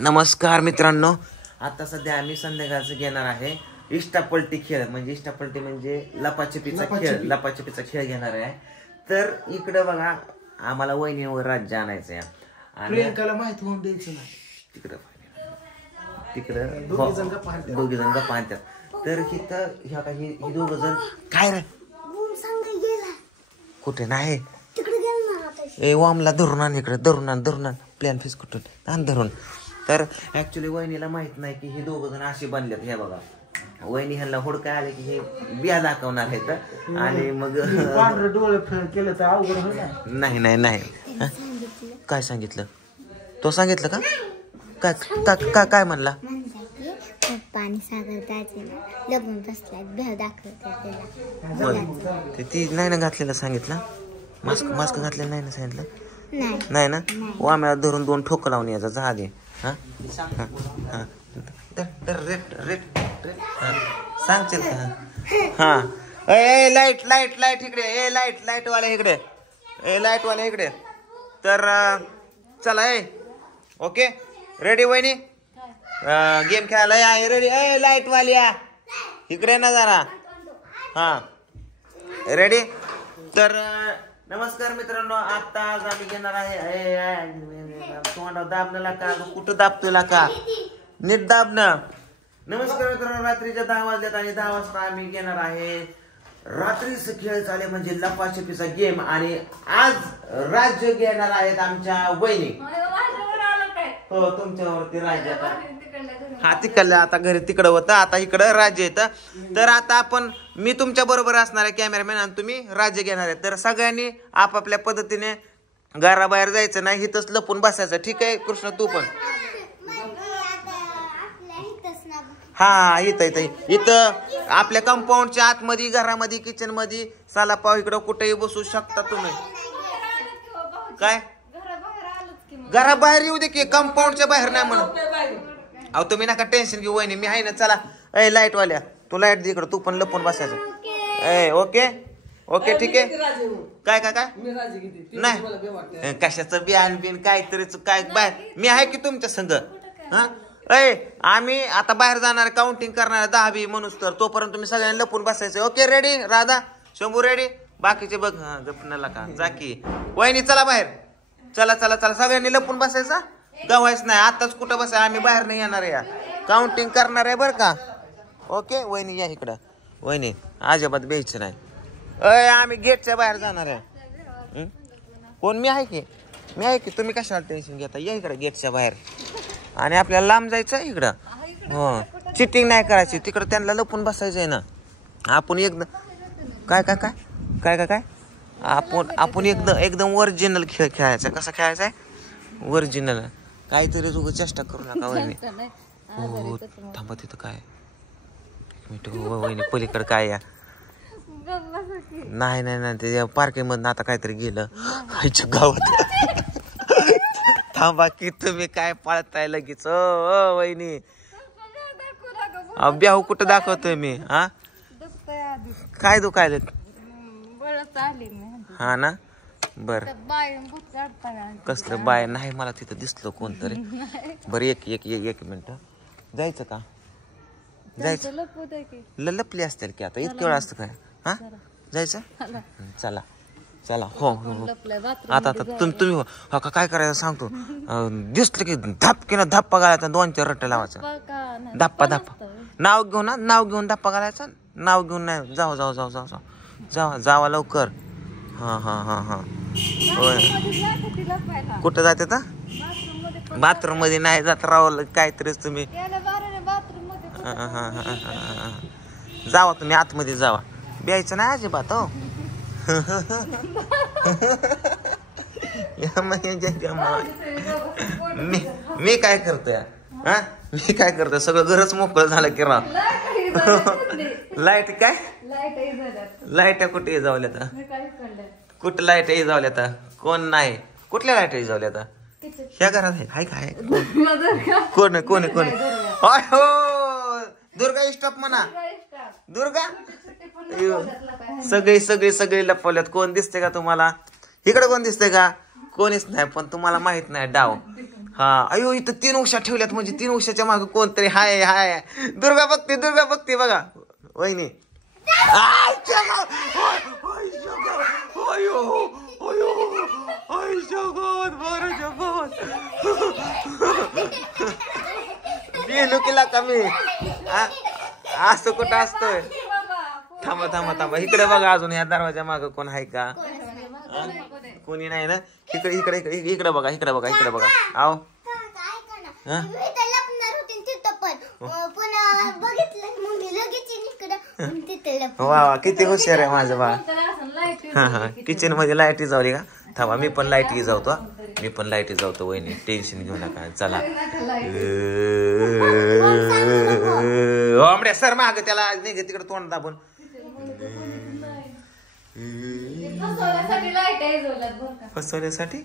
नमस्कार मित्रांनो, आता सध्या आम्ही संध्याकाळचं घेणार आहे इष्टापलटी खेळ. म्हणजे इष्टापलटी म्हणजे लपाछपीचा खेळ घेणार आहे. तर इकडे बघा, आम्हाला वहिनीवर राज्य आणायचं आहे आणि प्रियंकाला माहित होऊन द्यायचं नाही. तिकडं दोघी जण गप्पा आणतात. तर इथं ह्या काही ही दोघ जण काय रे कुठे नाही ए वामला धरून आण इकडे, धरून आण प्लॅन फीस कुठून आण धरून. तर ऍक्च्युली वहिनीला माहित नाही की हे दोघ जण असे बनलेत. हे बघा, वहिनी ह्यांना हुडकाय आले की हे बिया दाखवणार आहेत आणि मग डोळे केलं तर अवघड होईल. नाही नाही नाही काय सांगितलं तो सांगितलं का काय काय म्हणला पाणी सागर लपून ते ती नाही ना घातलेलं सांगितलं. मास्क घातलेलं नाही ना सांगितलं. नाही ना, वाम्याला धरून 2 ठोकं लावून यायचा जा दे. हा रेट सांगशील का? हा ए लाईट इकडे, ए लाईट वाले इकडे, ए लाईट वाले इकडे. तर चला ए ओके रेडी वहिनी, गेम खेळायला आहे रेडी. ए लाईट वाली इकडे ना जरा. हा रेडी. तर नमस्कार मित्रांनो, आता आज आम्ही घेणार आहे तोंडावर दाबण्याला का कुठं दाबतोला का नीट दाबणं. नमस्कार मित्रांनो, रात्रीच्या 10 वाजल्यात आणि 10 वाजता आम्ही घेणार आहे रात्रीचा खेळ चाले म्हणजे लपाछपीचा गेम. आणि आज राज्य घेणार आहेत आमच्या वहिनी. हो तुमच्यावरती राज्य हा तिकडलं आता घरी तिकडं होतं, आता इकडं राज्य येतं. तर आता मी तुमच्या बरोबर असणार आहे कॅमेरामॅन आणि तुम्ही राज्य घेणार आहे. तर सगळ्यांनी आपापल्या पद्धतीने घराबाहेर जायचं नाही, इथंच लपून बसायचं. ठीक आहे कृष्ण तू पण. हा इथं आपल्या कंपाऊंडच्या आतमध्ये घरामध्ये किचन मध्ये सालापाव इकडं कुठेही बसू शकता तुम्ही. काय घराबाहेर येऊ दे की, कंपाऊंडच्या बाहेर नाही म्हणून. अहो तुम्ही नका टेन्शन घेऊ वहिनी, मी आहे ना. चला ए लाईट वाल्या तू लाईट दे इकडं, तू पण लपून बसायचं. ए ओके ठीक आहे. काय काय काय नाही कशाचं बिन काहीतरीच काय बाहेर मी आहे की तुमच्या संग. हा आम्ही आता बाहेर जाणार, काउंटिंग करणार 10 बी म्हणून. तर तोपर्यंत तुम्ही सगळ्यांनी लपून बसायचं. Okay ready Radha Shambhu ready, बाकीचे बघ गपनाला का जा की. वहिनी चला बाहेर, चला सगळ्यांनी लपून बसायचा. गव्हायच नाही आताच कुठं बसाय, आम्ही बाहेर नाही येणार आहे, काउंटिंग करणार आहे बरं का. ओके वहिनी या इकडं. वहिनी अजिबात द्यायचं नाही. आम्ही गेटच्या बाहेर जाणार आहे. कोण मी आहे की तुम्ही कशाला टेन्शन घेता. या इकडं गेटच्या बाहेर. आणि आपल्याला लांब जायचं इकडं. हो चिटिंग नाही करायची, तिकडं त्यांना लपून बसायचं आहे ना. आपण एकदम काय आपण एकदम ओरिजिनल खेळ खेळायचा. कसा खेळायचा आहे ओरिजिनल. काहीतरी तुझं चेष्टा करू नका वहिनी. हो थांबा तिथं काय वहिनी पलीकडे काय या नाही ते पार्किंग मधून आता काहीतरी गेलं आईच्या गावात. थांबा की तुम्ही काय पाळताय लगेच वहिनी. ब्याहू कुठं दाखवतोय मी. हा काय दुखायला हा ना. बर कसलं बाय नाही मला तिथं दिसलं कोणतरी. बरं एक मिनिट जायचं का जायचं लपली असतील की आता इतकं वेळ असतं काय. हा जायचं चला हो आता तुम्ही हो का काय करायचं सांगतो. दिसलं की धप्पा घालायचा, 2-4 रट्टे लावायचा. धप्पा नाव घेऊन धप्पा घालायचा. नाव घेऊन नाही जावा लवकर. हा होय कुठं जाते आता बाथरूम मध्ये नाही जात राव काहीतरीच तुम्ही. जावा तुम्ही आतमध्ये जावा, ब्यायचं नाही अजिबात. हो मी काय करतोय सगळं घरच मोकळं झालं की राव. लाईट काय लाईट कुठे जावल्या आता, कुठं लाईट जावल्या आता. कोण नाही कुठल्या लाईट जावल्या आता. ह्या घरात आहे काय कोण हो दुर्गा स्टॉप म्हणा. दुर्गा सगळे लपवल्यात. कोण दिसते का तुम्हाला इकडे? कोण दिसते का? कोणीच नाही. पण तुम्हाला माहित नाही डाव हा अयो इथं 3 उशा ठेवल्यात म्हणजे 3 उशाच्या मागे कोणतरी हाय हाय. दुर्गा बघते बघा वहिनी. गेलो केला का मी असं कुठं असतोय. थांबा इकडे बघा अजून ह्या दरवाजा माग कोण आहे का. कोणी नाही ना. इकडे बघा आओ वा किती हुशार आहे माझं बा. हा किचन मध्ये लाईट जावली का. थांबा मी पण लाईट जावतो वहिनी टेन्शन घेऊ नका. चला आमड्या सर माग त्याला निघ तिकडे तोंड दाबून. फसवण्यासाठी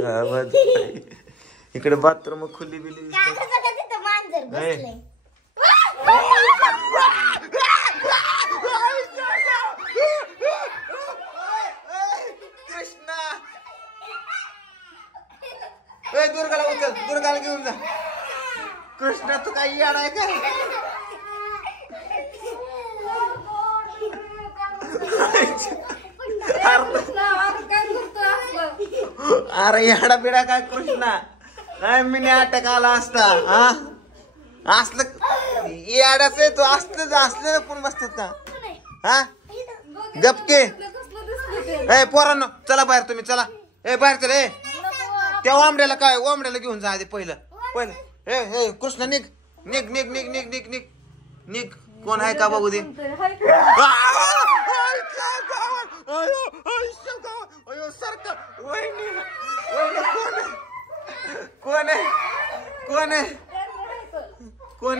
गावात इकडे बाथरूम खुली बिली दुर्गाला उचल. दुर्गाला घेऊन जा. कृष्णा तू काही येणार आहे का. अरे येडा बिडा काय कृष्णा. नाही मी अटॅक आला असता. हा असलं येडाच आहे तो. असलं पण बसतात का. हा गपके ए पोरांनो चला बाहेर तुम्ही चला. ए बाहेर चला. ए त्या ओमड्याला घेऊन जा आधी पहिलं. ए कृष्णा निघ. कोण आहे का बघू दे. सारखं वहिनी कोण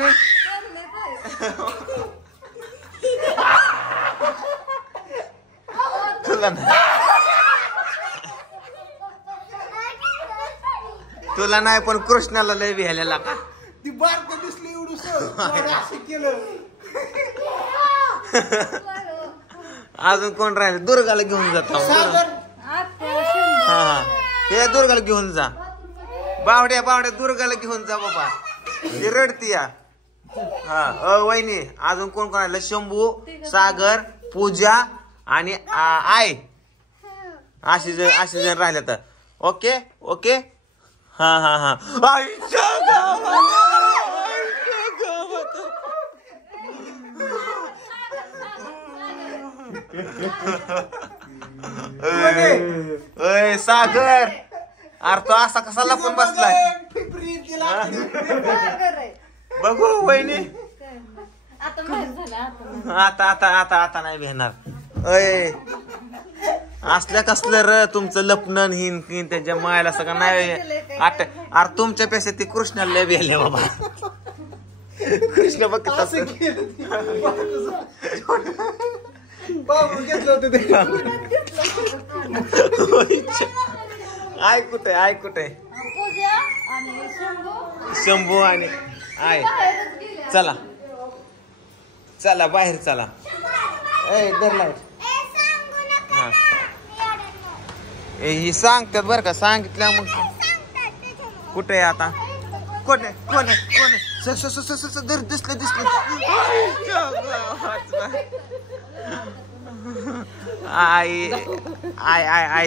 आहे तुला नाही पण कृष्णाला लय भ्यायला का. ती बारक दिसली एवढं केलं. अजून कोण राहिले. दुर्गाला घेऊन जात. हा हे दुर्गाला घेऊन जा. बावड्या दुर्गाला घेऊन जा बाबा. ही रडती या. हा वहिनी अजून कोण राहिलं. शंभू सागर पूजा आणि आय असे जण राहिले तर. ओके हा आईच्या सागर अरे तो असा कसा लपून बसलाय. बघू वहिनी आता नाही भेटणार. असल्या कसलं र तुमचं लपणं हिन त्याच्या मायला सगळं नाही. अरे तुमच्यापेक्षा ती कृष्णाला लय भेले बाबा. कृष्ण बघ आय कुठे शंभू आणि आय. चला बाहेर चला. हा ही सांगतात बरं का. सांगितल्या मग कुठे आता. कोण दिसले आय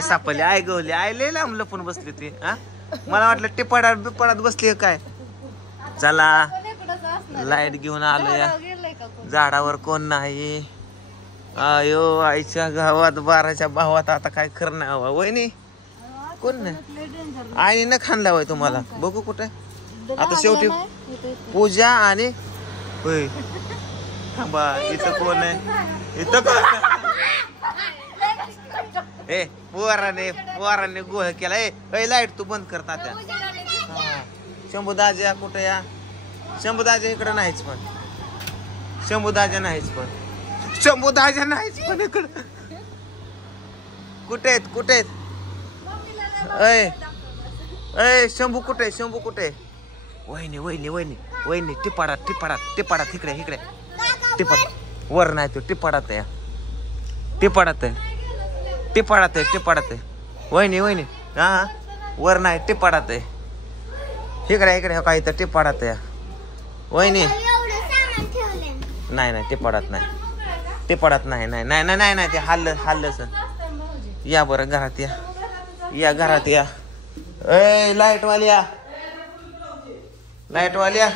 सापडली. आय गवली. आय लय लांब लपून बसली ती. हा मला वाटलं टिपाडात बसली काय. चला लाईट घेऊन आलो या. झाडावर कोण नाही. अयो आईच्या गावात 12च्या भावात आता काय खरं नाही हवा. वहिनी कोण नाही. आईने न खाणला वय तुम्हाला. बघू कुठे आता. शेवटी पूजा आणि होय. थांबा इथं कोण आहे. इथं कोण. ए पोराने गोळ केला. ए लाईट तू बंद करता त्या. शंभूदाजा कुठे या. शंभूदाजा इकडे नाहीच पण. शंभूदाजा नाहीच पण इकडं. कुठे आहेत. ए शंभू कुठे शंभू कुठे? वहिनी वहिनी वहिनी वहिनी टिपाडात टिपाडात टिपाडात इकडे इकडे टिपाड वर नाही तो टिपाडात आहे टिपाडात आहे टिपाडात आहे टिपाडात आहे वहिनी वहिनी हा वर नाही टिपाडात आहे इकडे इकडे काय तर टिपाडात आहे वहिनी नाही नाही टिपाडात नाही टिपाडात नाही नाही नाही नाही नाही नाही ते हल्लं हल्लंच या बरं घरात या घरात या ए लाईट वाल्या लाईट वाल्या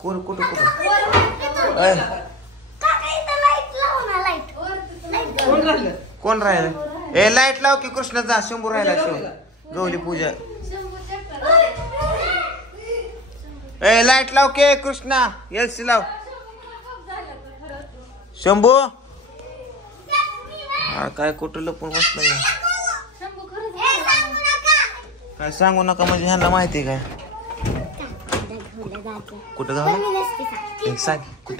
कोण कुठं कुठं कोण राहिलं ए लाईट लाव की कृष्ण जा शंभू राहिला गौली पूजा ए लाईट लाव के कृष्णा एलसी लाव शंभू काय कुठं लपून बसलं काय सांगू नका म्हणजे ह्यांना माहिती काय कुठं गाव सांग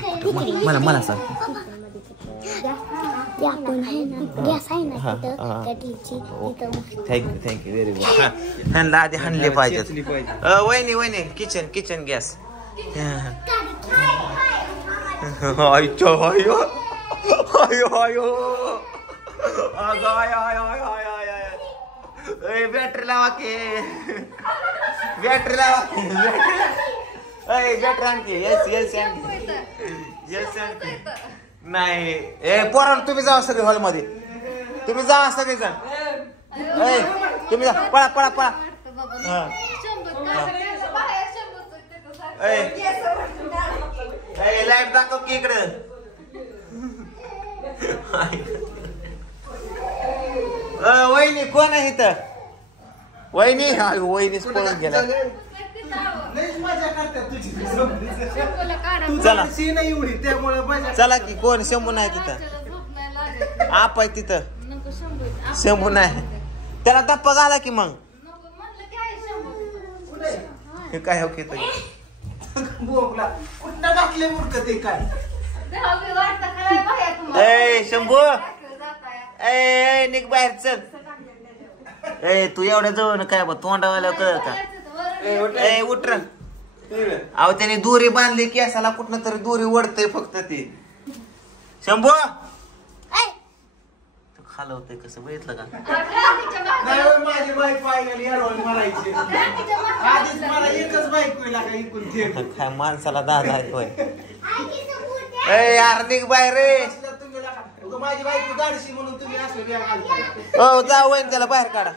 मला मला सांग थँक्यू थँक्यू व्हेरी गुड ह्यांना आधी हाणले पाहिजेत वहिनी वहिनी किचन किचन गॅस अयो अयो अयो अयो बॅटरी लावा की बॅटरी लावा की बॅटरी आणखी येस येस येस नाही ए पोरांनो तुम्ही जावा सगळे हॉल मध्ये तुम्ही जावा सगळेजण तुम्ही जा पळा पळा पळा लाईट दाखव की इकडे वहिनी कोण आहे इथं वहिनी वहिनीच पळून गेला चला चला की कोण शंभू नाही तिथं आप आहे तिथं शंभू नाही त्याला धप्पा झाला की मग काय हो घेत कुठं घातले मूर्ख ते काय ए शंभू ए निघ बाहेर चल ए तू एवढ्या जवळ काय बघ तोंडावाल्या कळत का ए उठ अहो त्याने दोरी बांधली केसाला कुठनं तरी दोरी ओढतय फक्त ते शंभू खालवतय कसं बघितलं का माझी बाईक पाहिली मारायची आधीच मला एकच बाईक काय माणसाला दादा होय ए यार निघ बाहेर रे माझी बाईक गाडीशी म्हणून तुम्ही असले हो जा वहीन त्याला बाहेर काढा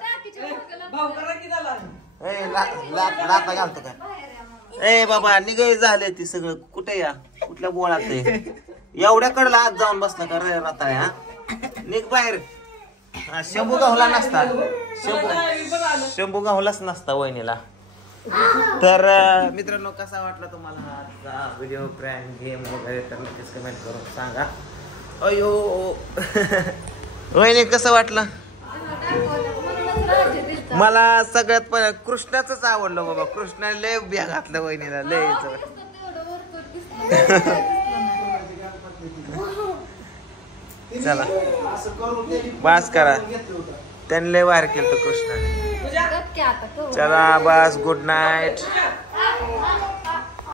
लाता घालतो का ए बाबा निघाई झाले ती सगळं कुठे या कुठल्या बोळात एवढ्या कडला आज जाऊन बसला का रे रताळ हा निघ बाहेर शंभू गावला नसता शंभू गावलाच नसता वहिनीला तर मित्रांनो कसा वाटला तुम्हाला आजचा व्हिडिओ प्रँक गेम वगैरे तर नक्कीच कमेंट करून सांगा अयो वहिनी कसं वाटलं मला सगळ्यात पहिलं कृष्णाच आवडलं बाबा कृष्णाने लय ब्या घातलं वहिनीला लय चला बस करा त्यांनी लय वायर केलं कृष्णाने चला बस गुड नाईट